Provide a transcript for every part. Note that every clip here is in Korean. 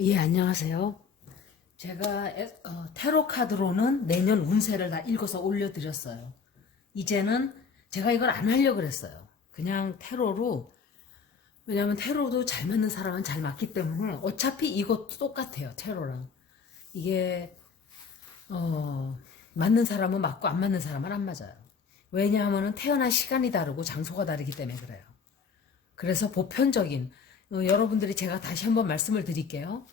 예, 안녕하세요. 제가 테로 카드로는 내년 운세를 다 읽어서 올려드렸어요. 이제는 제가 이걸 안 하려고 그랬어요. 그냥 테로로, 왜냐면 테로도 잘 맞는 사람은 잘 맞기 때문에 어차피 이것도 똑같아요, 테로랑. 이게, 맞는 사람은 맞고 안 맞는 사람은 안 맞아요. 왜냐하면 태어난 시간이 다르고 장소가 다르기 때문에 그래요. 그래서 보편적인, 여러분들이 제가 다시 한번 말씀을 드릴게요.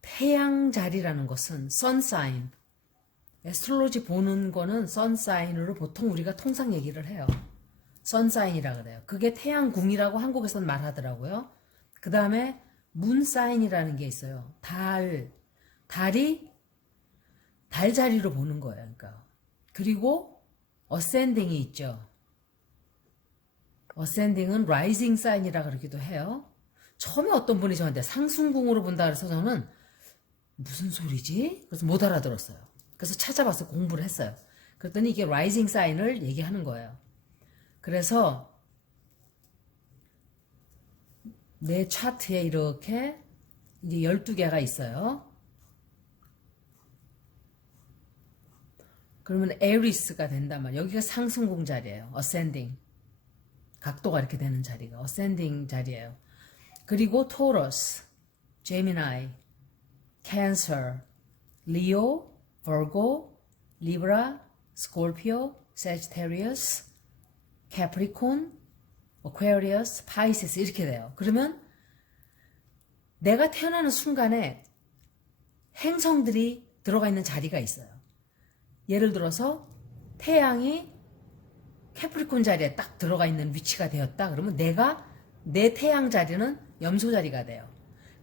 태양 자리라는 것은 sun sign. 에스트롤로지 보는 거는 sun sign으로 보통 우리가 통상 얘기를 해요. sun sign이라 그래요. 그게 태양궁이라고 한국에서는 말하더라고요. 그 다음에 moon sign이라는 게 있어요. 달이 달 자리로 보는 거예요. 그러니까 그리고 ascending이 있죠. ascending은 rising sign이라 그러기도 해요. 처음에 어떤 분이 저한테 상승궁으로 본다 그래서 저는 무슨 소리지? 그래서 못 알아들었어요. 그래서 찾아봐서 공부를 했어요. 그랬더니 이게 라이징 사인을 얘기하는 거예요. 그래서 내 차트에 이렇게 이제 12개가 있어요. 그러면 에리스가 된단 말이에요. 여기가 상승궁 자리예요. 어센딩. 각도가 이렇게 되는 자리가 어센딩 자리예요. 그리고 토러스, 제미나이, 캔서, 리오, 버고, 리브라, 스콜피오, 세지테리어스, 캐프리콘, 어퀘리어스, 파이세스 이렇게 돼요. 그러면 내가 태어나는 순간에 행성들이 들어가 있는 자리가 있어요. 예를 들어서 태양이 캐프리콘 자리에 딱 들어가 있는 위치가 되었다. 그러면 내 태양 자리는 염소 자리가 돼요.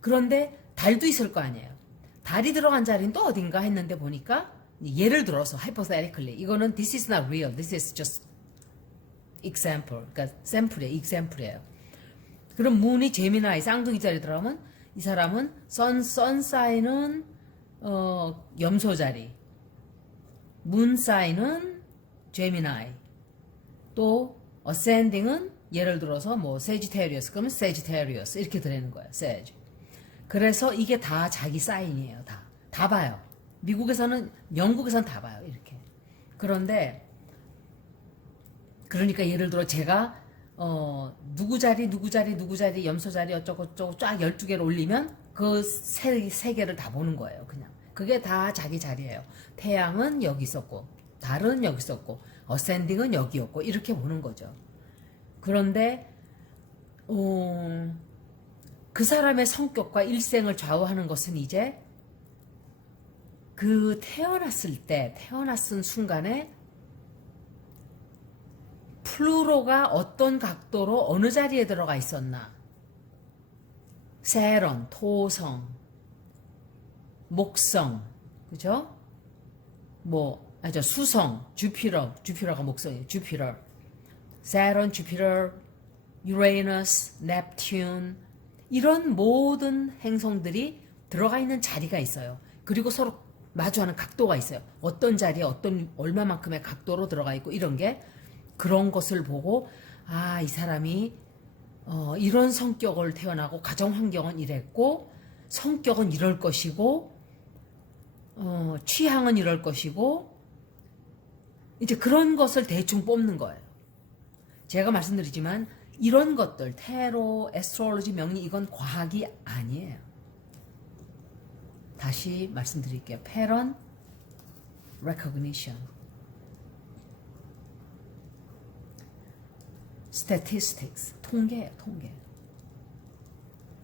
그런데 달도 있을 거 아니에요. 달이 들어간 자리는 또 어딘가 했는데 보니까 예를 들어서 hypothetically 이거는 this is not real, this is just example, 그러니까 example이에요. 그럼 문이 제미나이 쌍둥이 자리 들어가면 이 사람은 sun sign은 염소 자리, moon sign은 제미나이, 또 ascending은 예를 들어서 뭐 Sagittarius 그러면 Sagittarius 이렇게 들어있는 거예요. Sag. 그래서 이게 다 자기 사인이에요. 다 봐요. 미국에서는 영국에서는 다 봐요. 이렇게. 그런데 그러니까 예를 들어 제가 누구 자리 염소 자리 어쩌고 쫙 12개를 올리면 그 세 개를 다 보는 거예요. 그냥. 그게 다 자기 자리예요. 태양은 여기 있었고 달은 여기 있었고 어센딩은 여기였고 이렇게 보는 거죠. 그런데 그 사람의 성격과 일생을 좌우하는 것은 이제 그 태어났은 순간에 플루로가 어떤 각도로 어느 자리에 들어가 있었나. 세런, 토성, 목성, 그죠? 수성, 주피러가 목성이에요. 주피러. 세런, 주피러, 유레이너스, 넵튠 이런 모든 행성들이 들어가 있는 자리가 있어요. 그리고 서로 마주하는 각도가 있어요. 어떤 자리에 얼마만큼의 각도로 들어가 있고 이런 게 그런 것을 보고 이 사람이 이런 성격을 태어나고 가정 환경은 이랬고 성격은 이럴 것이고 취향은 이럴 것이고 이제 그런 것을 대충 뽑는 거예요. 제가 말씀드리지만 이런 것들 테로, 에스트롤로지, 명리 이건 과학이 아니에요. 다시 말씀드릴게요. 패런, recognition, statistics, 통계예요. 통계.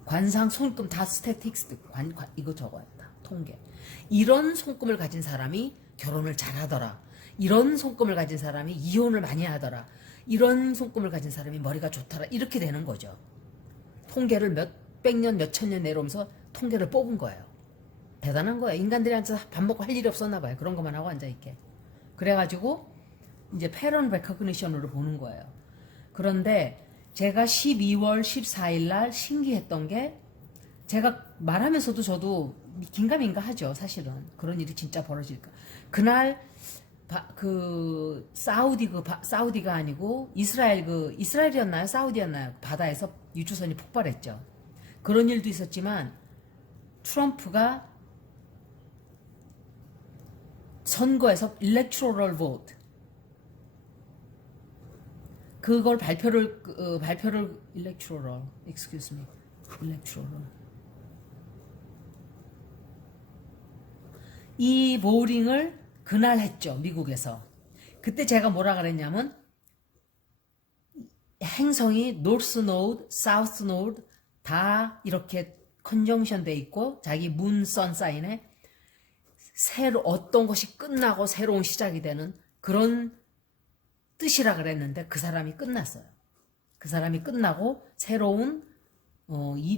관상, 손금 다 statistics, 이거 적어야 다 통계. 이런 손금을 가진 사람이 결혼을 잘하더라. 이런 손금을 가진 사람이 이혼을 많이 하더라. 이런 손금을 가진 사람이 머리가 좋더라. 이렇게 되는 거죠. 통계를 몇백 년, 몇천 년 내려오면서 통계를 뽑은 거예요. 대단한 거예요. 인간들이 앉아서 밥 먹고 할 일이 없었나 봐요. 그런 것만 하고 앉아있게. 그래가지고 이제 패런 레커그니션으로 보는 거예요. 그런데 제가 12월 14일 날 신기했던 게 제가 말하면서도 저도 긴가민가 하죠. 사실은. 그런 일이 진짜 벌어질까. 그날 사우디가 아니고 이스라엘이었나요? 사우디였나요? 바다에서 유조선이 폭발했죠. 그런 일도 있었지만 트럼프가 선거에서 electoral vote 그걸 발표를 electoral excuse me electoral 이 보링을 그날 했죠. 미국에서. 그때 제가 뭐라 그랬냐면 행성이 노스 노드, 사우스 노드 다 이렇게 컨정션 돼 있고 자기 문 선 사인에 새로 어떤 것이 끝나고 새로운 시작이 되는 그런 뜻이라 그랬는데 그 사람이 끝났어요. 그 사람이 끝나고 새로운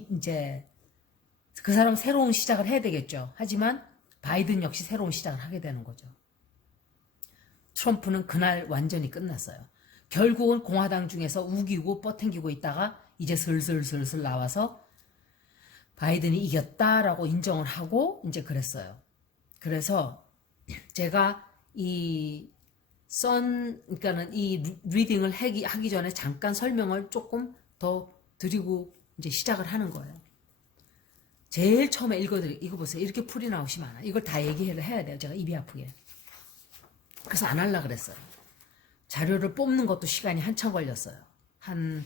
이제 그 사람 새로운 시작을 해야 되겠죠. 하지만 바이든 역시 새로운 시작을 하게 되는 거죠. 트럼프는 그날 완전히 끝났어요. 결국은 공화당 중에서 우기고 뻗탱기고 있다가 이제 슬슬 나와서 바이든이 이겼다라고 인정을 하고 이제 그랬어요. 그래서 제가 그러니까는 이 리딩을 하기 전에 잠깐 설명을 조금 더 드리고 이제 시작을 하는 거예요. 제일 처음에 이거 보세요. 이렇게 풀이 나오시 많아. 이걸 다 얘기를 해야 돼요. 제가 입이 아프게. 그래서 안 하려고 그랬어요. 자료를 뽑는 것도 시간이 한참 걸렸어요. 한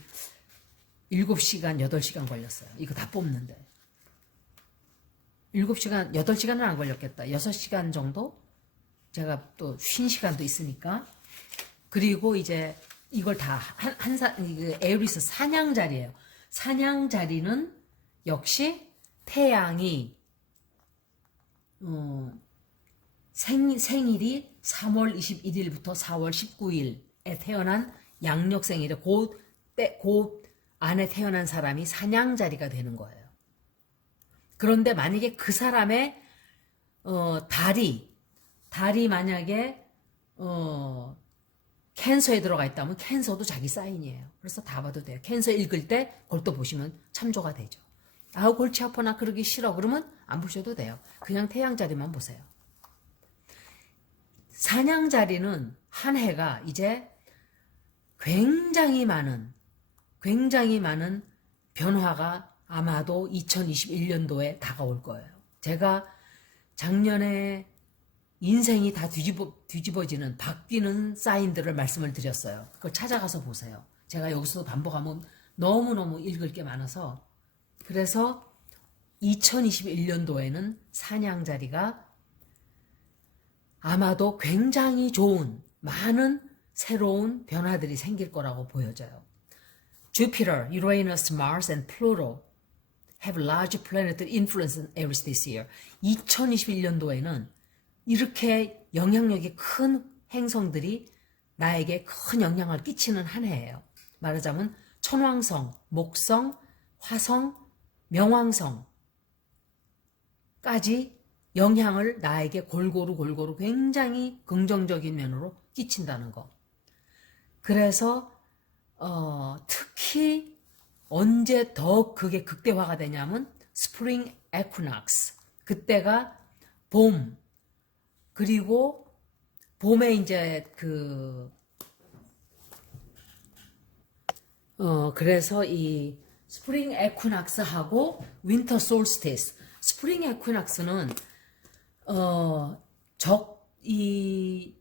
7시간, 8시간 걸렸어요. 이거 다 뽑는데. 7시간, 8시간은 안 걸렸겠다. 6시간 정도? 제가 또 쉰 시간도 있으니까. 그리고 이제 이걸 다 에리스 사냥자리예요. 사냥자리는 역시 태양이 생일이 3월 21일부터 4월 19일에 태어난 양력생일에 곧 안에 태어난 사람이 사냥자리가 되는 거예요. 그런데 만약에 그 사람의 달이 만약에 캔서에 들어가 있다면 캔서도 자기 사인이에요. 그래서 다 봐도 돼요. 캔서 읽을 때 그걸 또 보시면 참조가 되죠. 아우 골치 아파나 그러기 싫어 그러면 안 보셔도 돼요. 그냥 태양자리만 보세요. 사냥자리는 한 해가 이제 굉장히 많은 변화가 아마도 2021년도에 다가올 거예요. 제가 작년에 인생이 다 뒤집어지는 바뀌는 사인들을 말씀을 드렸어요. 그걸 찾아가서 보세요. 제가 여기서 반복하면 너무너무 읽을 게 많아서 그래서 2021년도에는 사냥자리가 아마도 굉장히 좋은 많은 새로운 변화들이 생길 거라고 보여져요. Jupiter, Uranus, Mars, and Pluto have large planetary influence in Aries this year. 2021년도에는 이렇게 영향력이 큰 행성들이 나에게 큰 영향을 끼치는 한 해예요. 말하자면 천왕성, 목성, 화성, 명왕성까지 영향을 나에게 골고루 굉장히 긍정적인 면으로 끼친다는 거. 그래서 특히 언제 더 그게 극대화가 되냐면 스프링 에퀴낙스 그때가 봄 그리고 봄에 이제 그래서 이 스프링 에퀴낙스하고 윈터 솔스티스 스프링 에퀴낙스는 이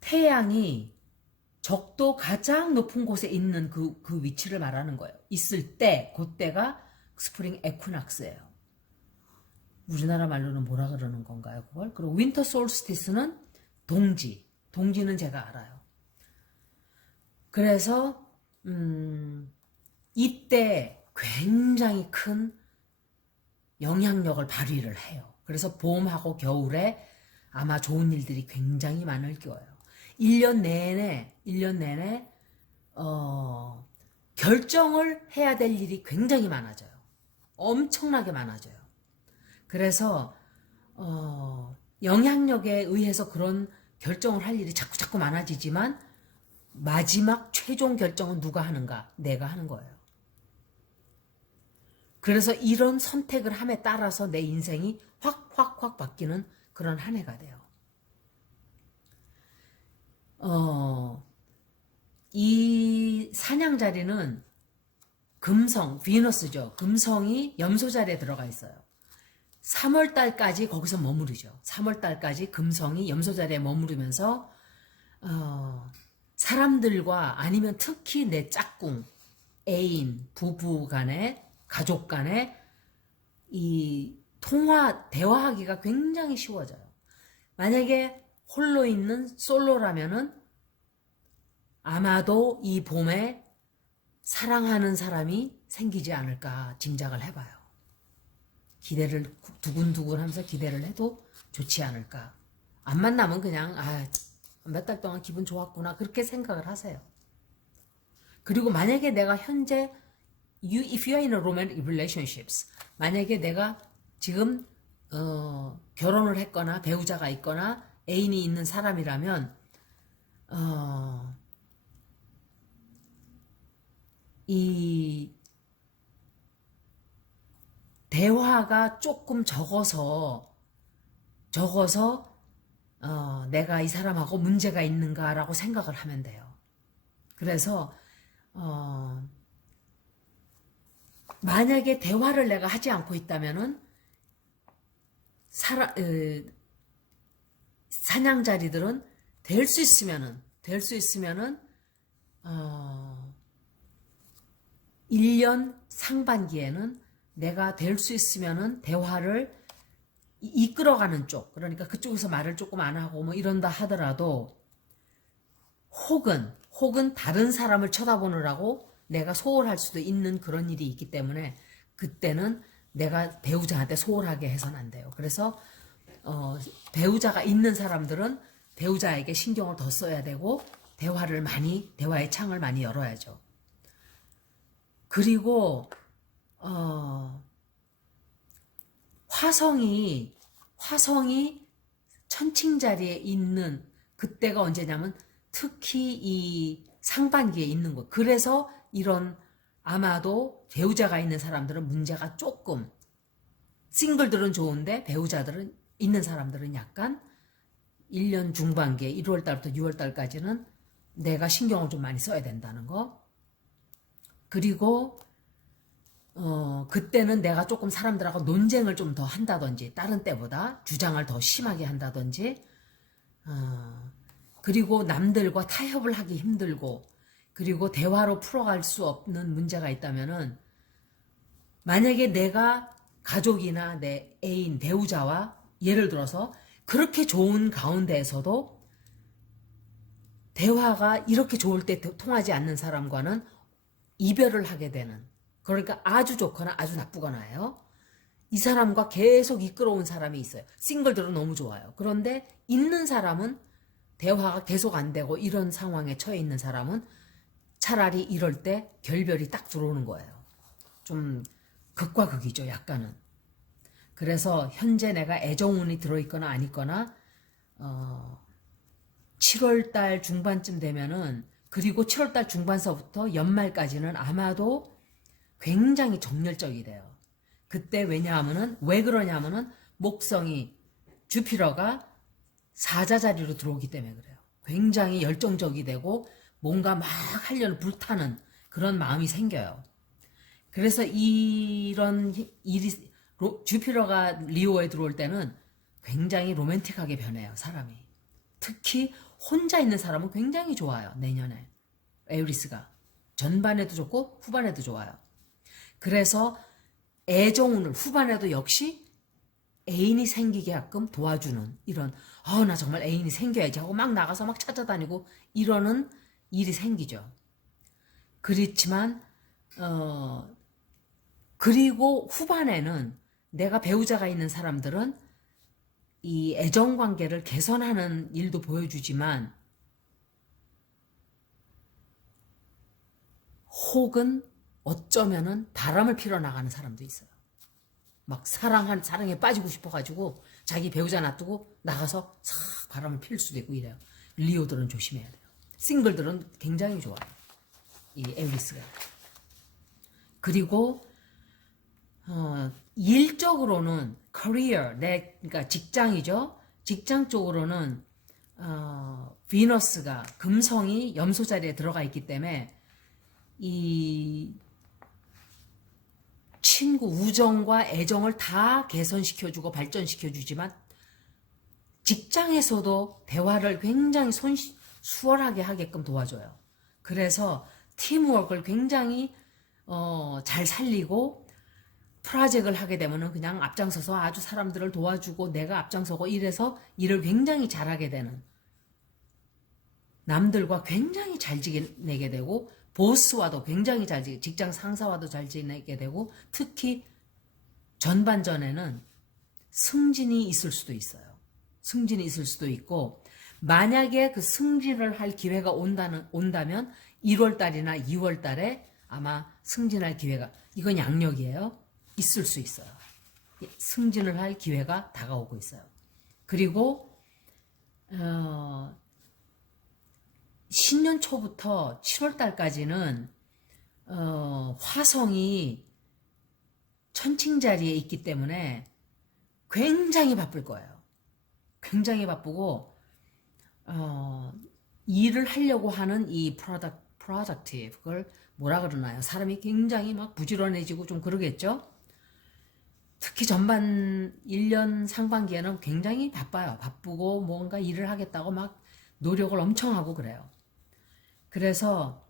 태양이 적도 가장 높은 곳에 있는 그 위치를 말하는 거예요. 있을 때, 그때가 스프링 에퀴낙스예요. 우리나라 말로는 뭐라 그러는 건가요, 그걸? 그리고 윈터 솔스티스는 동지는 제가 알아요. 그래서 이때 굉장히 큰 영향력을 발휘를 해요. 그래서 봄하고 겨울에 아마 좋은 일들이 굉장히 많을 거예요. 1년 내내 결정을 해야 될 일이 굉장히 많아져요. 엄청나게 많아져요. 그래서 영향력에 의해서 그런 결정을 할 일이 자꾸 많아지지만 마지막 최종 결정은 누가 하는가? 내가 하는 거예요. 그래서 이런 선택을 함에 따라서 내 인생이 확 바뀌는 그런 한 해가 돼요. 이 사냥자리는 금성, 비너스죠. 금성이 염소 자리에 들어가 있어요. 3월 달까지 거기서 머무르죠. 3월 달까지 금성이 염소 자리에 머무르면서 사람들과 아니면 특히 내 짝꿍, 애인, 부부 간에 가족 간에 이 대화하기가 굉장히 쉬워져요. 만약에 홀로 있는 솔로라면은 아마도 이 봄에 사랑하는 사람이 생기지 않을까 짐작을 해봐요. 기대를 두근두근 하면서 기대를 해도 좋지 않을까. 안 만나면 그냥 몇 달 동안 기분 좋았구나 그렇게 생각을 하세요. 그리고 만약에 내가 현재 if you are in a romantic relationships, 만약에 내가 지금 결혼을 했거나 배우자가 있거나 애인이 있는 사람이라면 이 대화가 조금 적어서 내가 이 사람하고 문제가 있는가라고 생각을 하면 돼요. 그래서 만약에 대화를 내가 하지 않고 있다면은 사냥자리들은 될 수 있으면은 1년 상반기에는 내가 될 수 있으면은 대화를 이끌어가는 쪽, 그러니까 그쪽에서 말을 조금 안 하고 뭐 이런다 하더라도 혹은 다른 사람을 쳐다보느라고 내가 소홀할 수도 있는 그런 일이 있기 때문에 그때는 내가 배우자한테 소홀하게 해서는 안 돼요. 그래서 배우자가 있는 사람들은 배우자에게 신경을 더 써야 되고 대화의 창을 많이 열어야죠. 그리고 화성이 천칭자리에 있는 그때가 언제냐면 특히 이 상반기에 있는 거. 그래서 이런 아마도 배우자가 있는 사람들은 문제가 조금 싱글들은 좋은데 배우자들은 있는 사람들은 약간 1년 중반기에 1월 달부터 6월 달까지는 내가 신경을 좀 많이 써야 된다는 거. 그리고 그때는 내가 조금 사람들하고 논쟁을 좀 더 한다든지 다른 때보다 주장을 더 심하게 한다든지 그리고 남들과 타협을 하기 힘들고 그리고 대화로 풀어갈 수 없는 문제가 있다면은 만약에 내가 가족이나 내 애인, 배우자와 예를 들어서 그렇게 좋은 가운데에서도 대화가 이렇게 좋을 때 통하지 않는 사람과는 이별을 하게 되는, 그러니까 아주 좋거나 아주 나쁘거나예요. 이 사람과 계속 이끌어온 사람이 있어요. 싱글들은 너무 좋아요. 그런데 있는 사람은 대화가 계속 안 되고 이런 상황에 처해 있는 사람은 차라리 이럴 때 결별이 딱 들어오는 거예요. 좀 극과 극이죠, 약간은. 그래서 현재 내가 애정운이 들어있거나 아니거나 7월달 중반쯤 되면은, 그리고 7월달 중반서부터 연말까지는 아마도 굉장히 정열적이 돼요. 그때 왜 그러냐면은 목성이 주피터가 사자 자리로 들어오기 때문에 그래요. 굉장히 열정적이 되고 뭔가 막 하려는 불타는 그런 마음이 생겨요. 그래서 이런 일이 주피터가 리오에 들어올 때는 굉장히 로맨틱하게 변해요, 사람이. 특히 혼자 있는 사람은 굉장히 좋아요, 내년에. 에우리스가. 전반에도 좋고 후반에도 좋아요. 그래서 애정운을 후반에도 역시 애인이 생기게끔 도와주는 이런, 나 정말 애인이 생겨야지 하고 막 나가서 막 찾아다니고 이러는 일이 생기죠. 그렇지만 그리고 후반에는 내가 배우자가 있는 사람들은 이 애정관계를 개선하는 일도 보여주지만 혹은 어쩌면은 바람을 피러 나가는 사람도 있어요. 막 사랑에 빠지고 싶어가지고 자기 배우자 놔두고 나가서 싹 바람을 필 수도 있고 이래요. 리오들은 조심해야 돼요. 싱글들은 굉장히 좋아요, 이 에우리스가. 그리고 일적으로는 그러니까 직장이죠. 직장 쪽으로는 비너스가 금성이 염소 자리에 들어가 있기 때문에 이 친구, 우정과 애정을 다 개선시켜주고 발전시켜주지만 직장에서도 대화를 굉장히 수월하게 하게끔 도와줘요. 그래서 팀워크를 굉장히 잘 살리고 프로젝트를 하게 되면은 그냥 앞장서서 아주 사람들을 도와주고 내가 앞장서고 이래서 일을 굉장히 잘하게 되는, 남들과 굉장히 잘 지내게 되고 보스와도 굉장히 직장 상사와도 잘 지내게 되고, 특히 전반전에는 승진이 있을 수도 있어요. 승진이 있을 수도 있고, 만약에 그 승진을 할 기회가 온다면 1월달이나 2월달에 아마 승진할 기회가, 이건 양력이에요. 있을 수 있어요. 승진을 할 기회가 다가오고 있어요. 그리고 신년 초부터 7월달까지는 화성이 천칭자리에 있기 때문에 굉장히 바쁠 거예요. 굉장히 바쁘고 일을 하려고 하는 이 productive, 그걸 뭐라 그러나요? 사람이 굉장히 막 부지런해지고 좀 그러겠죠? 특히 전반 1년 상반기에는 굉장히 바빠요. 바쁘고 뭔가 일을 하겠다고 막 노력을 엄청 하고 그래요. 그래서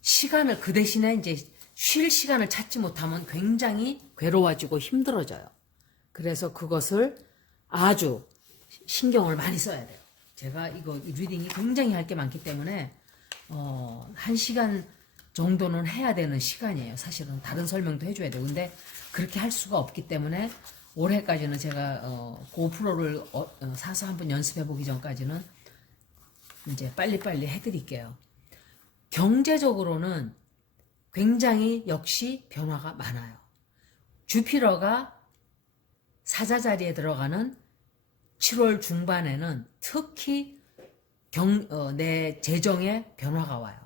시간을, 그 대신에 이제 쉴 시간을 찾지 못하면 굉장히 괴로워지고 힘들어져요. 그래서 그것을 아주 신경을 많이 써야 돼요. 제가 이거 리딩이 굉장히 할 게 많기 때문에 1시간 정도는 해야 되는 시간이에요. 사실은 다른 설명도 해줘야 돼요. 근데 그렇게 할 수가 없기 때문에 올해까지는 제가 고프로를 사서 한번 연습해 보기 전까지는 이제 빨리빨리 해드릴게요. 경제적으로는 굉장히 역시 변화가 많아요. 주피러가 사자 자리에 들어가는 7월 중반에는 특히 내 재정에 변화가 와요.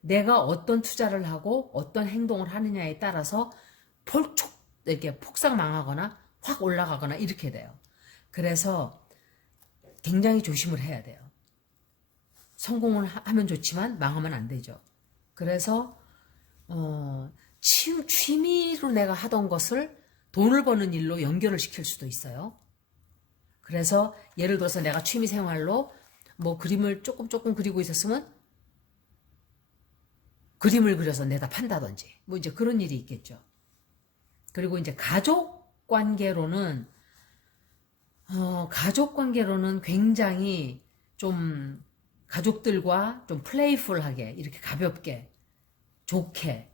내가 어떤 투자를 하고 어떤 행동을 하느냐에 따라서 이렇게 폭삭망하거나 확 올라가거나 이렇게 돼요. 그래서 굉장히 조심을 해야 돼요. 성공을 하면 좋지만 망하면 안 되죠. 그래서 취미로 내가 하던 것을 돈을 버는 일로 연결을 시킬 수도 있어요. 그래서 예를 들어서 내가 취미 생활로 뭐 그림을 조금 그리고 있었으면 그림을 그려서 내다 판다든지 뭐 이제 그런 일이 있겠죠. 그리고 이제 가족 관계로는 굉장히 좀 가족들과 좀 플레이풀하게 이렇게 가볍게 좋게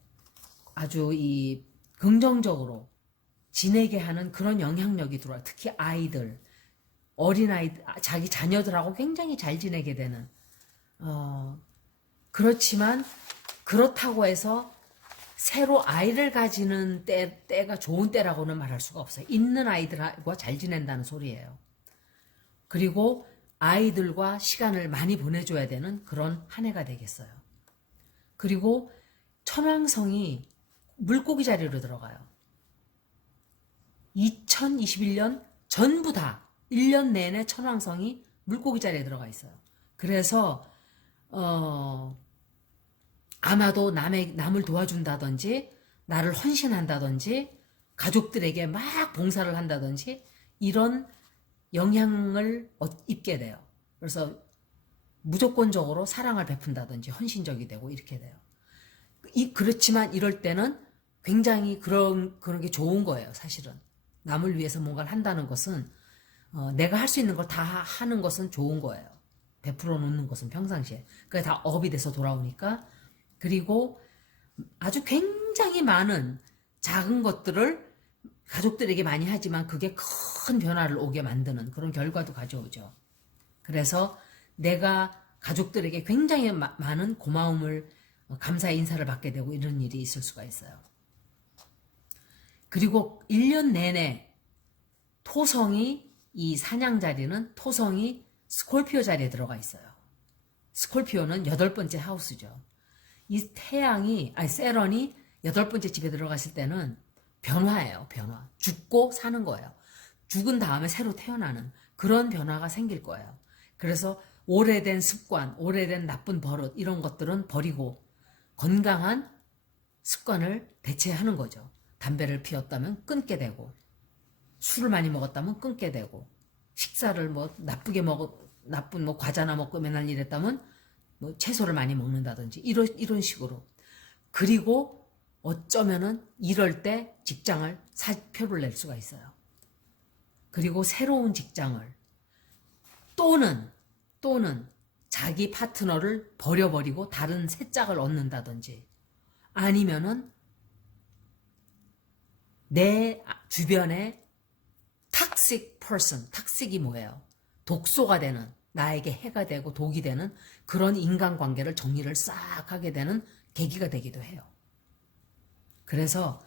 아주 이 긍정적으로 지내게 하는 그런 영향력이 들어와요. 특히 아이들, 어린아이들, 자기 자녀들하고 굉장히 잘 지내게 되는 그렇지만 그렇다고 해서 새로 아이를 가지는 때가 좋은 때라고는 말할 수가 없어요. 있는 아이들과 잘 지낸다는 소리예요. 그리고 아이들과 시간을 많이 보내줘야 되는 그런 한 해가 되겠어요. 그리고 천왕성이 물고기 자리로 들어가요. 2021년 전부 다 1년 내내 천왕성이 물고기 자리에 들어가 있어요. 그래서 아마도 남을 도와준다든지 나를 헌신한다든지 가족들에게 막 봉사를 한다든지 이런 영향을 입게 돼요. 그래서 무조건적으로 사랑을 베푼다든지 헌신적이 되고 이렇게 돼요. 그렇지만 이럴 때는 굉장히 그런 게 좋은 거예요. 사실은 남을 위해서 뭔가를 한다는 것은 내가 할 수 있는 걸 다 하는 것은 좋은 거예요. 베풀어 놓는 것은 평상시에 그게 다 업이 돼서 돌아오니까. 그리고 아주 굉장히 많은 작은 것들을 가족들에게 많이 하지만 그게 큰 변화를 오게 만드는 그런 결과도 가져오죠. 그래서 내가 가족들에게 굉장히 많은 고마움을, 감사의 인사를 받게 되고 이런 일이 있을 수가 있어요. 그리고 1년 내내 토성이, 이 사냥 자리는 토성이 스콜피오 자리에 들어가 있어요. 스콜피오는 8번째 하우스죠. 이 세런이 8번째 집에 들어갔을 때는 변화예요, 변화. 죽고 사는 거예요. 죽은 다음에 새로 태어나는 그런 변화가 생길 거예요. 그래서 오래된 습관, 오래된 나쁜 버릇 이런 것들은 버리고 건강한 습관을 대체하는 거죠. 담배를 피웠다면 끊게 되고, 술을 많이 먹었다면 끊게 되고, 식사를 뭐 나쁜 뭐 과자나 먹고 맨날 이랬다면 뭐 채소를 많이 먹는다든지 이런 식으로. 그리고 어쩌면은 이럴 때 직장을 사표를 낼 수가 있어요. 그리고 새로운 직장을 또는 자기 파트너를 버려버리고 다른 새 짝을 얻는다든지, 아니면은 내 주변에 toxic person, 탁식이 뭐예요? 독소가 되는, 나에게 해가 되고 독이 되는 그런 인간관계를 정리를 싹 하게 되는 계기가 되기도 해요. 그래서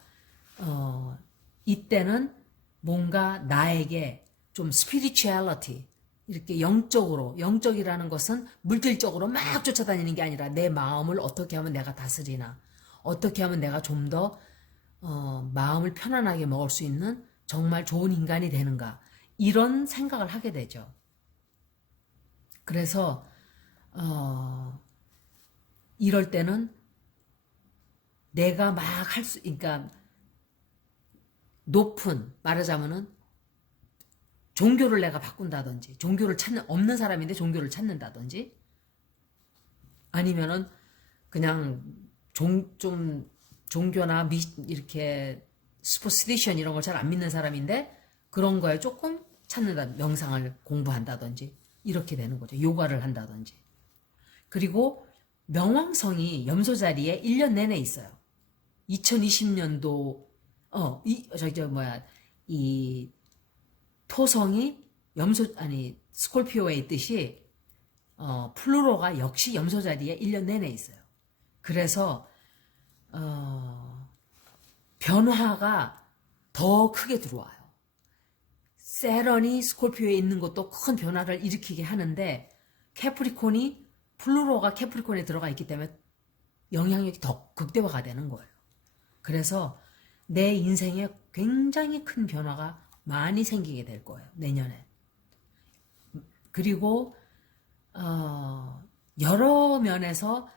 이때는 뭔가 나에게 좀 spirituality, 이렇게 영적이라는 것은 물질적으로 막 쫓아다니는 게 아니라 내 마음을 어떻게 하면 내가 다스리나, 어떻게 하면 내가 좀 더 마음을 편안하게 먹을 수 있는 정말 좋은 인간이 되는가, 이런 생각을 하게 되죠. 그래서 이럴 때는 내가 막 그러니까 말하자면은 종교를 내가 바꾼다든지, 없는 사람인데 종교를 찾는다든지, 아니면은 그냥 좀 종교나 이렇게 슈퍼스티션 이런 걸 잘 안 믿는 사람인데 그런 거에 조금 찾는다, 명상을 공부한다든지 이렇게 되는 거죠. 요가를 한다든지. 그리고 명왕성이 염소 자리에 1년 내내 있어요. 2020년도 이 토성이 스콜피오에 있듯이 플루로가 역시 염소 자리에 1년 내내 있어요. 그래서 변화가 더 크게 들어와요. 세런이 스콜피오에 있는 것도 큰 변화를 일으키게 하는데, 플루로가 캐프리콘에 들어가 있기 때문에 영향력이 더 극대화가 되는 거예요. 그래서 내 인생에 굉장히 큰 변화가 많이 생기게 될 거예요, 내년에. 그리고 여러 면에서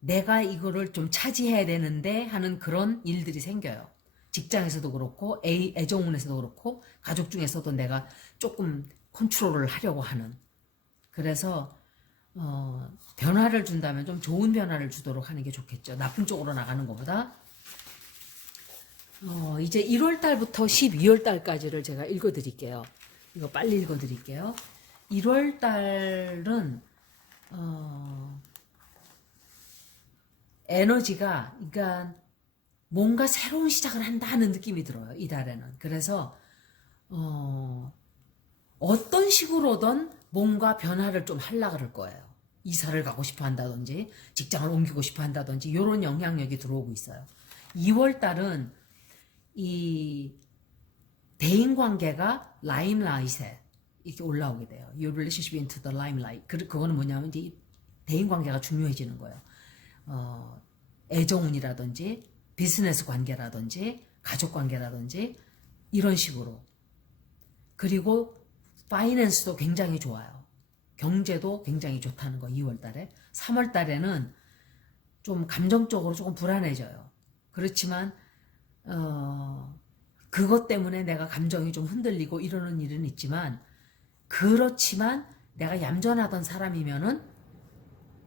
내가 이거를 좀 차지해야 되는데 하는 그런 일들이 생겨요. 직장에서도 그렇고 애정운에서도 그렇고 가족 중에서도 내가 조금 컨트롤을 하려고 하는. 그래서 변화를 준다면 좀 좋은 변화를 주도록 하는 게 좋겠죠. 나쁜 쪽으로 나가는 것보다. 이제 1월 달부터 12월 달까지를 제가 읽어드릴게요. 이거 빨리 읽어드릴게요. 1월 달은 에너지가, 그러니까 뭔가 새로운 시작을 한다 하는 느낌이 들어요, 이 달에는. 그래서 어떤 식으로든 뭔가 변화를 좀 하려고 그럴 거예요. 이사를 가고 싶어 한다든지 직장을 옮기고 싶어 한다든지 이런 영향력이 들어오고 있어요. 2월 달은 이 대인관계가 라임라이트에 이렇게 올라오게 돼요. Your relationship into the limelight. 그거는 뭐냐면 이제 대인관계가 중요해지는 거예요. 애정운이라든지 비즈니스 관계라든지 가족 관계라든지 이런 식으로. 그리고 파이낸스도 굉장히 좋아요. 경제도 굉장히 좋다는 거, 2월 달에. 3월 달에는 좀 감정적으로 조금 불안해져요. 그렇지만 그것 때문에 내가 감정이 좀 흔들리고 이러는 일은 있지만, 그렇지만 내가 얌전하던 사람이면은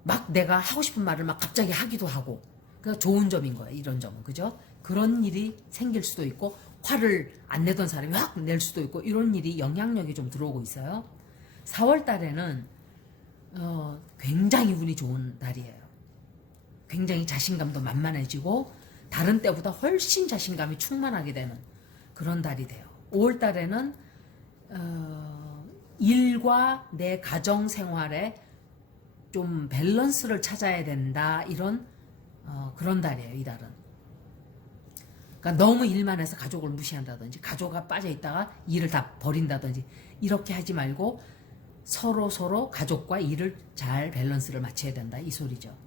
막 내가 하고 싶은 말을 막 갑자기 하기도 하고, 그러니까 좋은 점인 거예요, 이런 점은. 그죠? 그런 일이 생길 수도 있고, 화를 안 내던 사람이 확 낼 수도 있고, 이런 일이 영향력이 좀 들어오고 있어요. 4월 달에는 굉장히 운이 좋은 달이에요. 굉장히 자신감도 만만해지고 다른 때보다 훨씬 자신감이 충만하게 되는 그런 달이 돼요. 5월 달에는 일과 내 가정 생활에 좀 밸런스를 찾아야 된다, 이런 그런 달이에요, 이 달은. 그러니까 너무 일만 해서 가족을 무시한다든지, 가족가 빠져 있다가 일을 다 버린다든지 이렇게 하지 말고 서로 가족과 일을 잘 밸런스를 맞춰야 된다, 이 소리죠.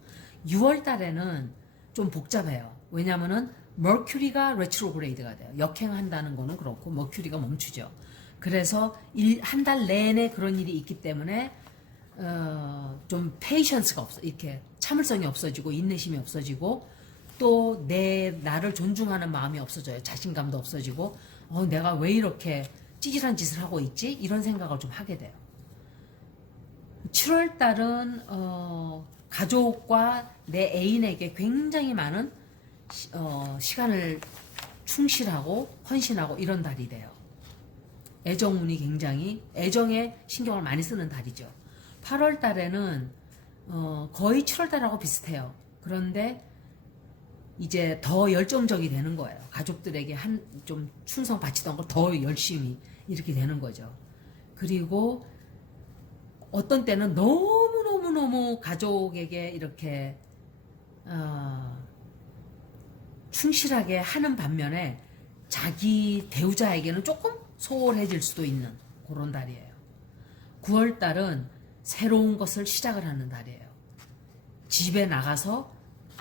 6월 달에는 좀 복잡해요. 왜냐면은 머큐리가 레트로그레이드가 돼요. 역행한다는 거는 그렇고 머큐리가 멈추죠. 그래서 한 달 내내 그런 일이 있기 때문에 좀 페이션스가 없어, 이렇게 참을성이 없어지고 인내심이 없어지고 또 나를 존중하는 마음이 없어져요. 자신감도 없어지고 내가 왜 이렇게 찌질한 짓을 하고 있지? 이런 생각을 좀 하게 돼요. 7월 달은 가족과 내 애인에게 굉장히 많은 시간을 충실하고 헌신하고 이런 달이 돼요. 애정운이 굉장히 애정에 신경을 많이 쓰는 달이죠. 8월 달에는 거의 7월 달하고 비슷해요. 그런데 이제 더 열정적이 되는 거예요. 가족들에게 좀 충성 바치던 걸 더 열심히 이렇게 되는 거죠. 그리고 어떤 때는 너무너무 가족에게 이렇게 충실하게 하는 반면에 자기 배우자에게는 조금 소홀해질 수도 있는 그런 달이에요. 9월 달은 새로운 것을 시작을 하는 달이에요. 집에 나가서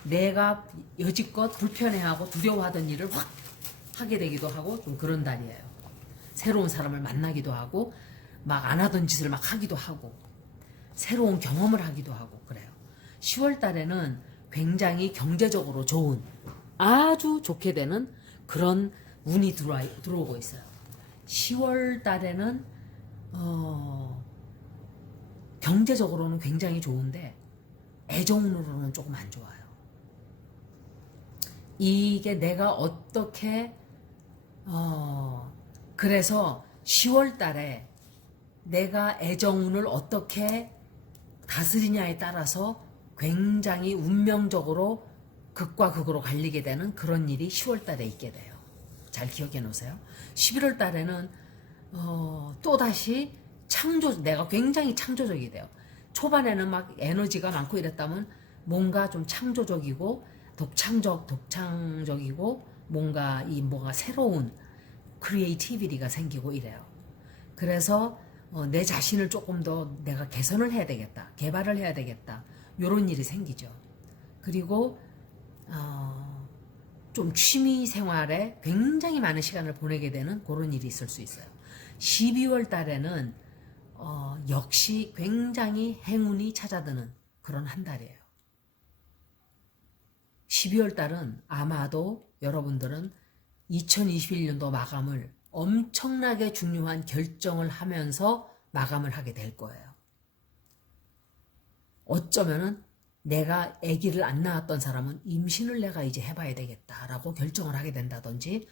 내가 여지껏 불편해하고 두려워하던 일을 확 하게 되기도 하고 좀 그런 달이에요. 새로운 사람을 만나기도 하고 막 안 하던 짓을 막 하기도 하고 새로운 경험을 하기도 하고 그래요. 10월 달에는 굉장히 경제적으로 좋은 아주 좋게 되는 그런 운이 들어오고 있어요. 10월 달에는 경제적으로는 굉장히 좋은데 애정운으로는 조금 안 좋아요. 이게 내가 어떻게 그래서 10월 달에 내가 애정운을 어떻게 다스리냐에 따라서 굉장히 운명적으로 극과 극으로 갈리게 되는 그런 일이 10월 달에 있게 돼요. 잘 기억해 놓으세요. 11월 달에는 또다시 내가 굉장히 창조적이 돼요. 초반에는 막 에너지가 많고 이랬다면 뭔가 좀 창조적이고 독창적이고 뭔가 새로운 크리에이티비티가 생기고 이래요. 그래서 내 자신을 조금 더 내가 개선을 해야 되겠다. 개발을 해야 되겠다. 이런 일이 생기죠. 그리고 좀 취미 생활에 굉장히 많은 시간을 보내게 되는 그런 일이 있을 수 있어요. 12월 달에는 역시 굉장히 행운이 찾아드는 그런 한 달이에요. 12월 달은 아마도 여러분들은 2021년도 마감을 엄청나게 중요한 결정을 하면서 마감을 하게 될 거예요. 어쩌면은 내가 아기를 안 낳았던 사람은 임신을 내가 이제 해봐야 되겠다라고 결정을 하게 된다든지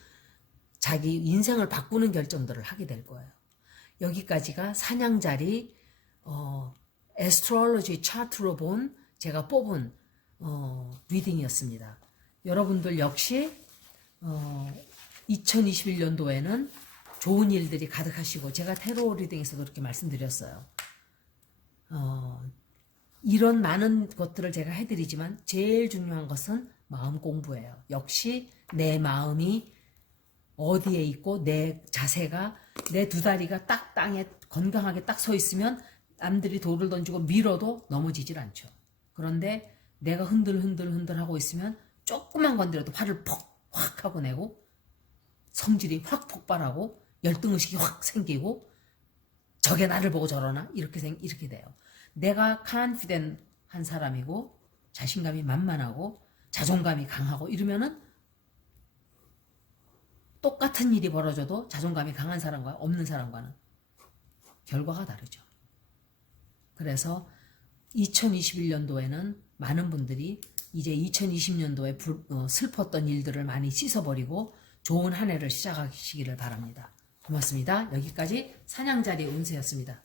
자기 인생을 바꾸는 결정들을 하게 될 거예요. 여기까지가 사냥자리 애스트롤로지 차트로 본 제가 뽑은 리딩이었습니다. 여러분들 역시 2021년도에는 좋은 일들이 가득하시고 제가 테로 리딩에서도 그렇게 말씀드렸어요. 이런 많은 것들을 제가 해드리지만 제일 중요한 것은 마음 공부예요. 역시 내 마음이 어디에 있고 내 자세가 내 두 다리가 딱 땅에 건강하게 딱 서 있으면 남들이 돌을 던지고 밀어도 넘어지질 않죠. 그런데 내가 흔들 하고 있으면 조금만 건드려도 화를 확 하고 내고 성질이 확 폭발하고 열등의식이 확 생기고 저게 나를 보고 저러나 이렇게 돼요. 내가 confident한 사람이고 자신감이 만만하고 자존감이 강하고 이러면은 똑같은 일이 벌어져도 자존감이 강한 사람과 없는 사람과는 결과가 다르죠. 그래서 2021년도에는 많은 분들이 이제 2020년도에 슬펐던 일들을 많이 씻어버리고 좋은 한 해를 시작하시기를 바랍니다. 고맙습니다. 여기까지 사냥자리 운세였습니다.